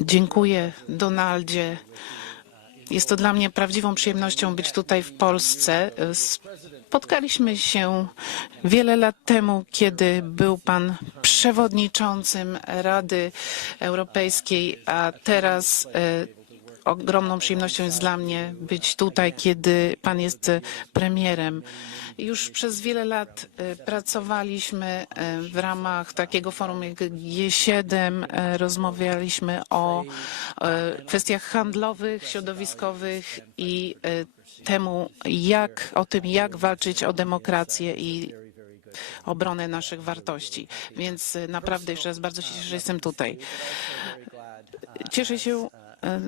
Dziękuję, Donaldzie. Jest to dla mnie prawdziwą przyjemnością być tutaj w Polsce. Spotkaliśmy się wiele lat temu, kiedy był Pan przewodniczącym Rady Europejskiej, a teraz e, ogromną przyjemnością jest dla mnie być tutaj, kiedy Pan jest premierem. Już przez wiele lat e, pracowaliśmy e, w ramach takiego forum jak G7. e, Rozmawialiśmy o e, kwestiach handlowych, środowiskowych i e, temu, jak, o tym, jak walczyć o demokrację i obronę naszych wartości. Więc e, naprawdę jeszcze raz bardzo się cieszę, że jestem tutaj. Cieszę się e,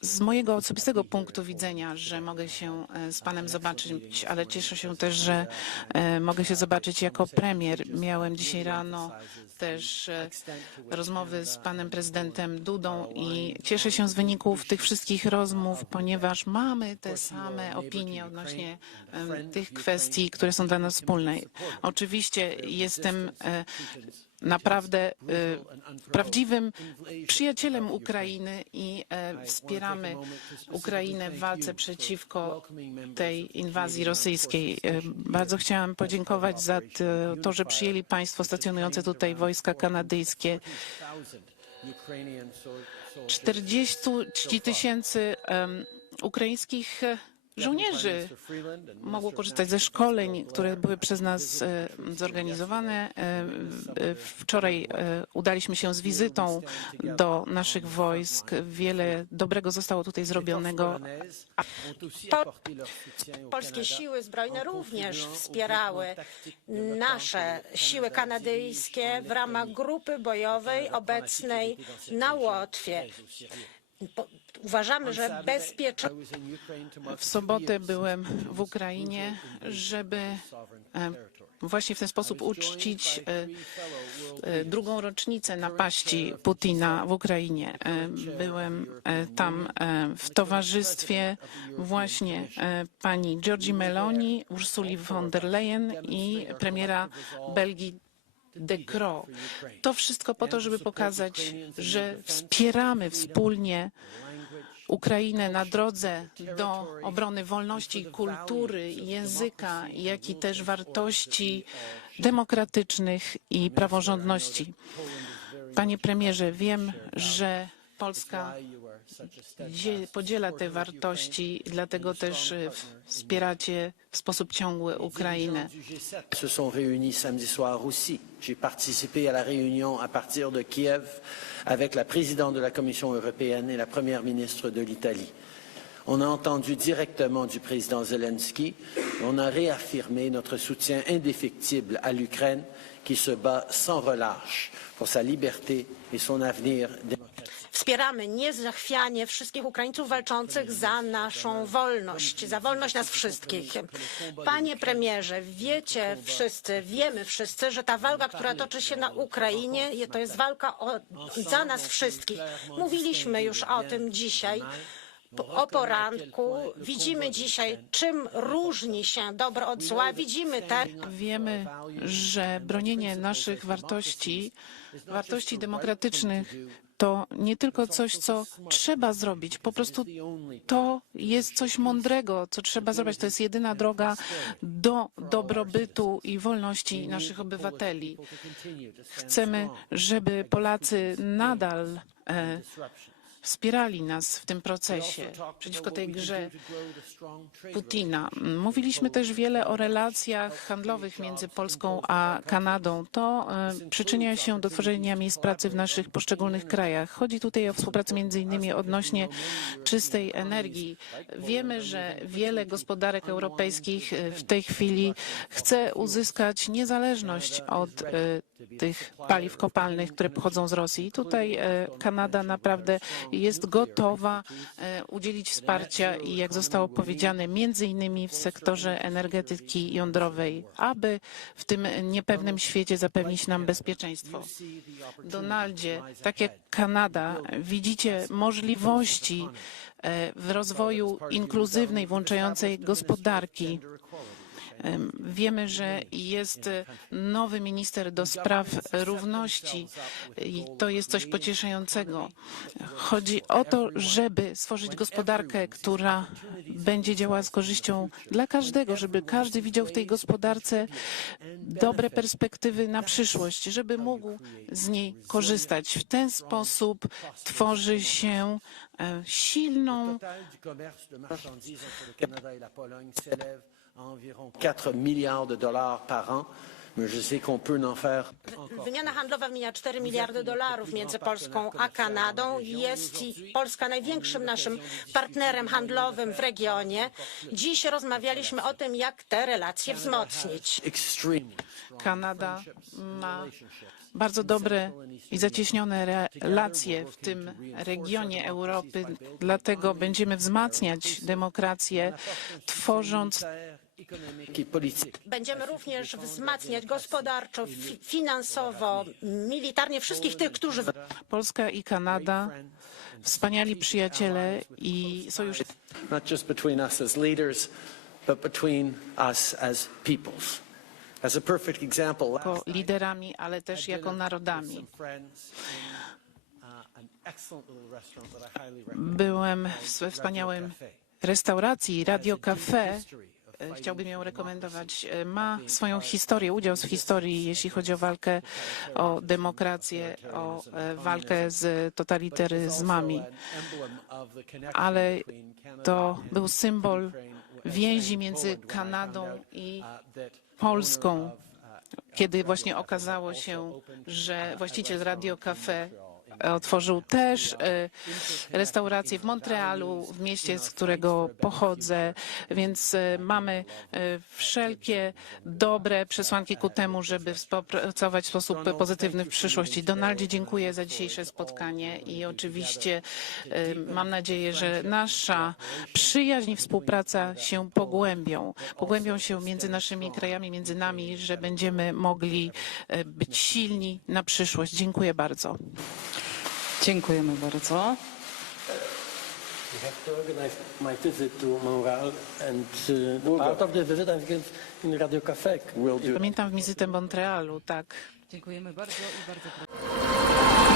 z mojego osobistego punktu widzenia, że mogę się e, z Panem zobaczyć, ale cieszę się też, że e, mogę się zobaczyć jako premier. Miałem dzisiaj rano też e, rozmowy z Panem Prezydentem Dudą i cieszę się z wyników tych wszystkich rozmów, ponieważ mamy te same opinie odnośnie tych kwestii, które są dla nas wspólne. Oczywiście jestem naprawdę e, prawdziwym przyjacielem Ukrainy i e, wspieramy Ukrainę w walce przeciwko tej inwazji rosyjskiej. E, Bardzo chciałam podziękować za to, że przyjęli Państwo stacjonujące tutaj wojska kanadyjskie. 40 tysięcy ukraińskich żołnierzy mogło korzystać ze szkoleń, które były przez nas e, zorganizowane. E, Wczoraj e, udaliśmy się z wizytą do naszych wojsk. Wiele dobrego zostało tutaj zrobionego. Polskie siły zbrojne również wspierały nasze siły kanadyjskie w ramach grupy bojowej obecnej na Łotwie. Po- Uważamy, że bezpieczeństwo W sobotę byłem w Ukrainie, żeby właśnie w ten sposób uczcić e, e, drugą rocznicę napaści Putina w Ukrainie. Byłem e, tam w towarzystwie właśnie pani Giorgi Meloni, Ursuli von der Leyen i premiera Belgii De. To wszystko po to, żeby pokazać, że wspieramy wspólnie Ukrainę na drodze do obrony wolności, kultury, języka, jak i też wartości demokratycznych i praworządności. Panie premierze, wiem, że Polska dzie- podziela te wartości, dlatego też e, wspieracie w sposób ciągły Ukrainę. se sont réunis samedi soir aussi. J'ai participé à la réunion à partir de Kiev avec la présidente de la Commission européenne et la première ministre de l'Italie. On a entendu directement du président Zelensky. On a réaffirmé notre soutien indéfectible à l'Ukraine qui se bat sans relâche pour sa liberté et son avenir démocratique. Wspieramy niezachwianie wszystkich Ukraińców walczących za naszą wolność, za wolność nas wszystkich. Panie premierze, wiecie wszyscy, wiemy wszyscy, że ta walka, która toczy się na Ukrainie, to jest walka o, za nas wszystkich. Mówiliśmy już o tym dzisiaj. O poranku widzimy dzisiaj, czym różni się dobro od zła. Widzimy też, Wiemy, że bronienie naszych wartości, wartości demokratycznych, to nie tylko coś, co trzeba zrobić. Po prostu to jest coś mądrego, co trzeba zrobić. To jest jedyna droga do dobrobytu i wolności naszych obywateli. Chcemy, żeby Polacy nadal e, wspierali nas w tym procesie przeciwko tej grze Putina. Mówiliśmy też wiele o relacjach handlowych między Polską a Kanadą. To e, przyczynia się do tworzenia miejsc pracy w naszych poszczególnych krajach. Chodzi tutaj o współpracę między innymi odnośnie czystej energii. Wiemy, że wiele gospodarek europejskich e, w tej chwili chce uzyskać niezależność od e, tych paliw kopalnych, które pochodzą z Rosji. Tutaj Kanada naprawdę jest gotowa e, udzielić wsparcia i jak zostało powiedziane, między innymi w sektorze energetyki jądrowej, aby w tym niepewnym świecie zapewnić nam bezpieczeństwo. Donaldzie, tak jak Kanada, widzicie możliwości e, w rozwoju inkluzywnej, włączającej gospodarki. Em, Wiemy, że jest nowy minister do spraw równości i to jest coś pocieszającego. Chodzi o to, żeby stworzyć gospodarkę, która będzie działała z korzyścią dla każdego, żeby każdy widział w tej gospodarce dobre perspektywy na przyszłość, żeby mógł z niej korzystać. W ten sposób tworzy się e, silną environ 4 milliards de dollars par an. Wymiana handlowa wymienia 4 miliardy dolarów między Polską a Kanadą. Jest Polska największym naszym partnerem handlowym w regionie. Dziś rozmawialiśmy o tym, jak te relacje wzmocnić. Kanada ma bardzo dobre i zacieśnione relacje w tym regionie Europy, dlatego będziemy wzmacniać demokrację, tworząc. Będziemy również wzmacniać gospodarczo, fi- finansowo, militarnie wszystkich tych, którzy Polska i Kanada, wspaniali przyjaciele i sojusznicy. not just between us as leaders, but between us as peoples. As a perfect example, last jako liderami, ale też jako narodami. uh. Byłem we wspaniałym restauracji Radio Cafe. E, Chciałbym ją rekomendować. E, Ma swoją historię, udział w historii, jeśli chodzi o walkę o demokrację, o e, walkę z totalitaryzmami. Ale to był symbol więzi między Kanadą i Polską, kiedy właśnie okazało się, że właściciel Radio Cafe otworzył też e, restaurację w Montrealu, w mieście, z którego pochodzę, więc e, mamy e, wszelkie dobre przesłanki ku temu, żeby współpracować w sposób pozytywny w przyszłości. Donaldzie, dziękuję za dzisiejsze spotkanie i oczywiście mam nadzieję, że nasza przyjaźń i współpraca się pogłębią. Pogłębią się między naszymi krajami, między nami, że będziemy mogli być silni na przyszłość. Dziękuję bardzo. Dziękujemy bardzo. I have to organize my visit to Montreal, and uh, part of the visit I'm in Radio do Pamiętam wizytę w Montrealu, tak. Dziękujemy bardzo i bardzo proszę.